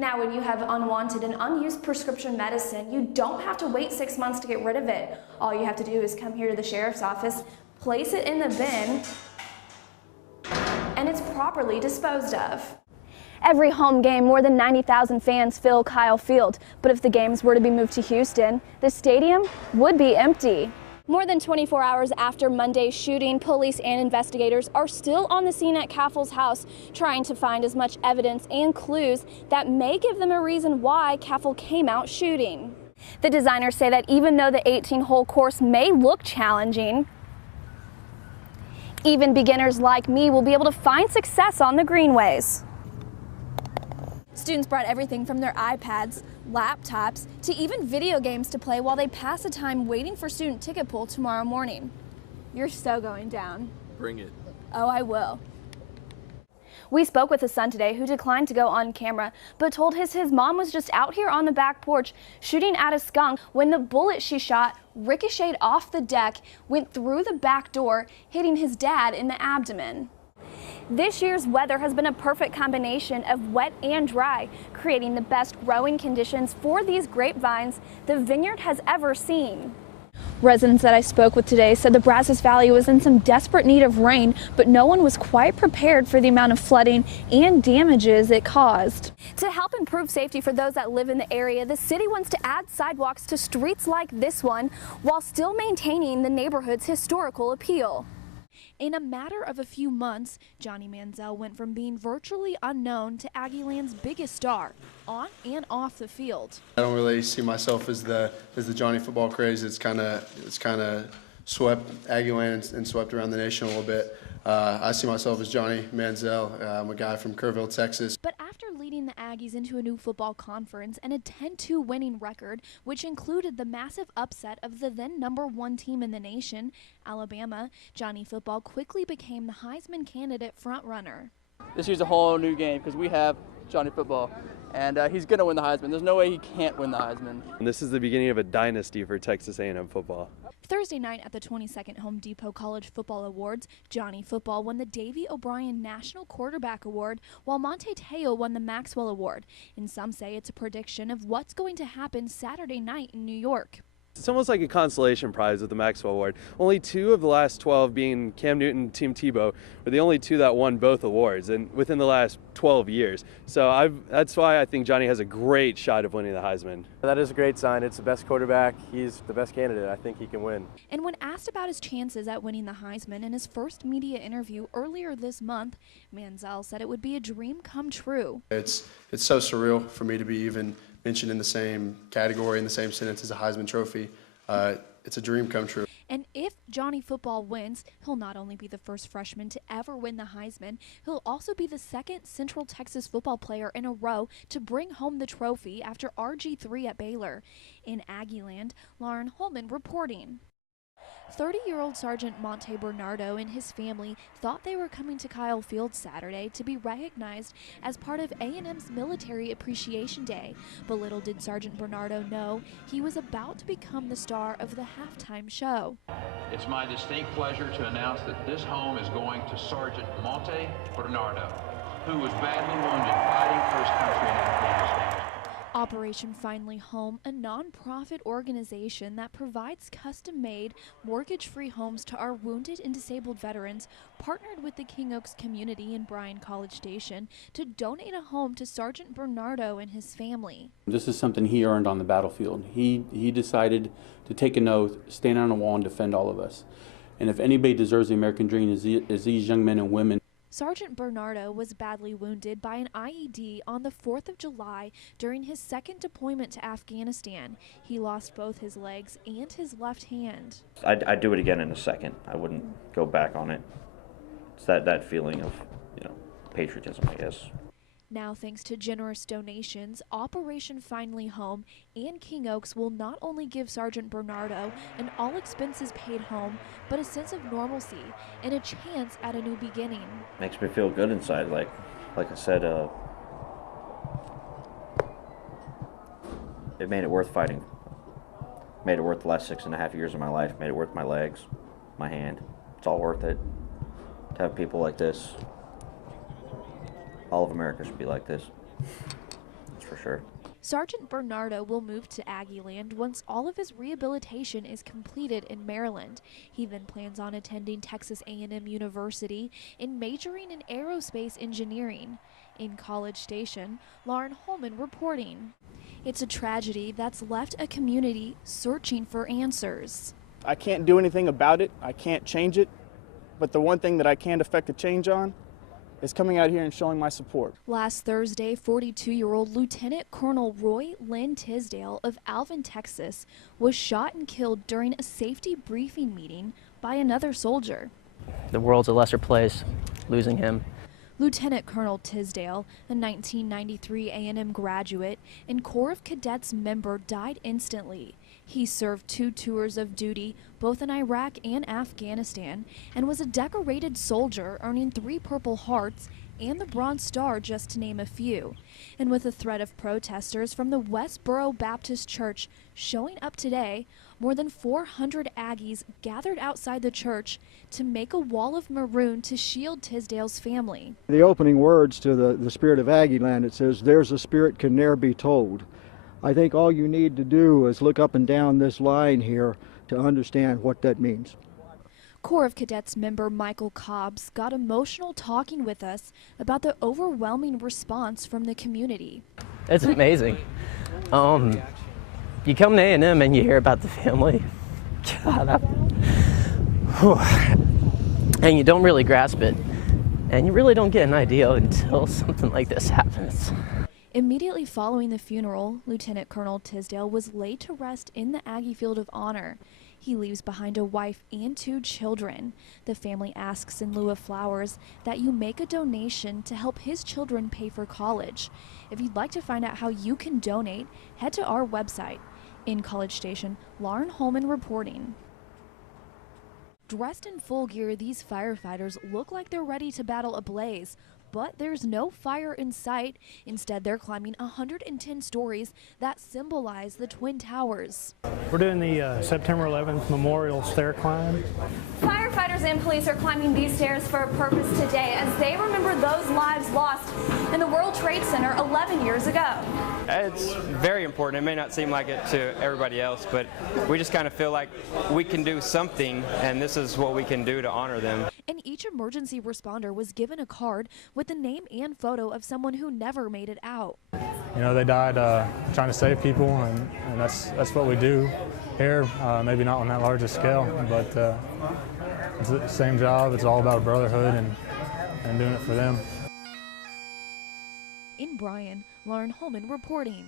Now, when you have unwanted and unused prescription medicine, you don't have to wait 6 months to get rid of it. All you have to do is come here to the sheriff's office, place it in the bin, and it's properly disposed of. Every home game, more than 90,000 fans fill Kyle Field, but if the games were to be moved to Houston, the stadium would be empty. More than 24 hours after Monday's shooting, police and investigators are still on the scene at Caffel's house, trying to find as much evidence and clues that may give them a reason why Caffel came out shooting. The designers say that even though the 18-hole course may look challenging, even beginners like me will be able to find success on the greenways. Students brought everything from their iPads, laptops, to even video games to play while they pass the time waiting for student ticket pull tomorrow morning. You're so going down. Bring it. Oh, I will. We spoke with a son today who declined to go on camera, but told his mom was just out here on the back porch shooting at a skunk when the bullet she shot ricocheted off the deck, went through the back door, hitting his dad in the abdomen. This year's weather has been a perfect combination of wet and dry, creating the best growing conditions for these grapevines the vineyard has ever seen. Residents that I spoke with today said the Brazos Valley was in some desperate need of rain, but no one was quite prepared for the amount of flooding and damages it caused. To help improve safety for those that live in the area, the city wants to add sidewalks to streets like this one while still maintaining the neighborhood's historical appeal. In a matter of a few months, Johnny Manziel went from being virtually unknown to Aggieland's biggest star, on and off the field. I don't really see myself as the Johnny football craze. It's kind of swept Aggieland and swept around the nation a little bit. I see myself as Johnny Manziel. I'm a guy from Kerrville, Texas. But after leading the Aggies into a new football conference and a 10-2 winning record, which included the massive upset of the then #1 team in the nation, Alabama, Johnny football quickly became the Heisman candidate frontrunner. This year's a whole new game because we have Johnny football, and he's going to win the Heisman. There's no way he can't win the Heisman. And this is the beginning of a dynasty for Texas A&M football. Thursday night at the 22nd Home Depot College Football Awards, Johnny football won the Davy O'Brien National Quarterback Award, while Monte Teo won the Maxwell Award. And some say it's a prediction of what's going to happen Saturday night in New York. It's almost like a consolation prize with the Maxwell Award. Only 2 of the last 12, being Cam Newton and Tim Tebow, were the only 2 that won both awards, and within the last 12 years. So that's why I think Johnny has a great shot of winning the Heisman. That is a great sign. It's the best quarterback. He's the best candidate. I think he can win. And when asked about his chances at winning the Heisman in his first media interview earlier this month, Manziel said it would be a dream come true. It's so surreal for me to be even mentioned in the same category, in the same sentence as a Heisman Trophy. It's a dream come true. And if Johnny football wins, he'll not only be the first freshman to ever win the Heisman, he'll also be the second Central Texas football player in a row to bring home the trophy after RG3 at Baylor. In Aggieland, Lauren Holman reporting. 30-year-old Sergeant Monte Bernardo and his family thought they were coming to Kyle Field Saturday to be recognized as part of A&M's Military Appreciation Day. But little did Sergeant Bernardo know he was about to become the star of the halftime show. It's my distinct pleasure to announce that this home is going to Sergeant Monte Bernardo, who was badly wounded fighting for his country in Afghanistan. Operation Finally Home, a non-profit organization that provides custom-made, mortgage-free homes to our wounded and disabled veterans, partnered with the King Oaks community in Bryan College Station to donate a home to Sergeant Bernardo and his family. This is something he earned on the battlefield. He decided to take an oath, stand on a wall, and defend all of us. And if anybody deserves the American dream, is these young men and women. Sergeant Bernardo was badly wounded by an IED on the 4th of July during his second deployment to Afghanistan. He lost both his legs and his left hand. I'd do it again in a second. I wouldn't go back on it. It's that feeling of, patriotism, I guess. Now, thanks to generous donations, Operation Finally Home and King Oaks will not only give Sergeant Bernardo an all-expenses-paid home, but a sense of normalcy and a chance at a new beginning. Makes me feel good inside. Like I said, it made it worth fighting. Made it worth the last 6.5 years of my life. Made it worth my legs, my hand. It's all worth it to have people like this. All of America should be like this. It's for sure. Sergeant Bernardo will move to Aggieland once all of his rehabilitation is completed in Maryland. He then plans on attending Texas A&M University and majoring in aerospace engineering. In College Station, Lauren Holman reporting. It's a tragedy that's left a community searching for answers. I can't do anything about it. I can't change it. But the one thing that I can affect a change on is coming out here and showing my support. Last Thursday, 42-year-old Lieutenant Colonel Roy Lynn Tisdale of Alvin, Texas, was shot and killed during a safety briefing meeting by another soldier. The world's a lesser place, losing him. Lieutenant Colonel Tisdale, a 1993 A&M graduate and Corps of Cadets member, died instantly. He served 2 tours of duty, both in Iraq and Afghanistan, and was a decorated soldier, earning 3 Purple Hearts and the Bronze Star, just to name a few. And with a threat of protesters from the Westboro Baptist Church showing up today, more than 400 Aggies gathered outside the church to make a wall of maroon to shield Tisdale's family. The opening words to the Spirit of Aggieland, it says, "There's a spirit can ne'er be told." I think all you need to do is look up and down this line here to understand what that means. Corps of Cadets member Michael Cobbs got emotional talking with us about the overwhelming response from the community. It's amazing. You come to A&M and you hear about the family. God, and you don't really grasp it. And you really don't get an idea until something like this happens. Immediately following the funeral, Lieutenant Colonel Tisdale was laid to rest in the Aggie Field of Honor. He leaves behind a wife and 2 children. The family asks in lieu of flowers that you make a donation to help his children pay for college. If you'd like to find out how you can donate, head to our website. In College Station, Lauren Holman reporting. Dressed in full gear, these firefighters look like they're ready to battle a blaze. But there's no fire in sight. Instead, they're climbing 110 stories that symbolize the Twin Towers. We're doing the September 11th Memorial Stair Climb. Firefighters and police are climbing these stairs for a purpose today as they remember those lives lost in the World Trade Center 11 years ago. It's very important. It may not seem like it to everybody else, but we just kind of feel like we can do something, and this is what we can do to honor them. And each emergency responder was given a card with the name and photo of someone who never made it out. You know, they died trying to save people, and that's what we do here. Maybe not on that large a scale, but it's the same job. It's all about brotherhood and doing it for them. In Bryan, Lauren Holman reporting.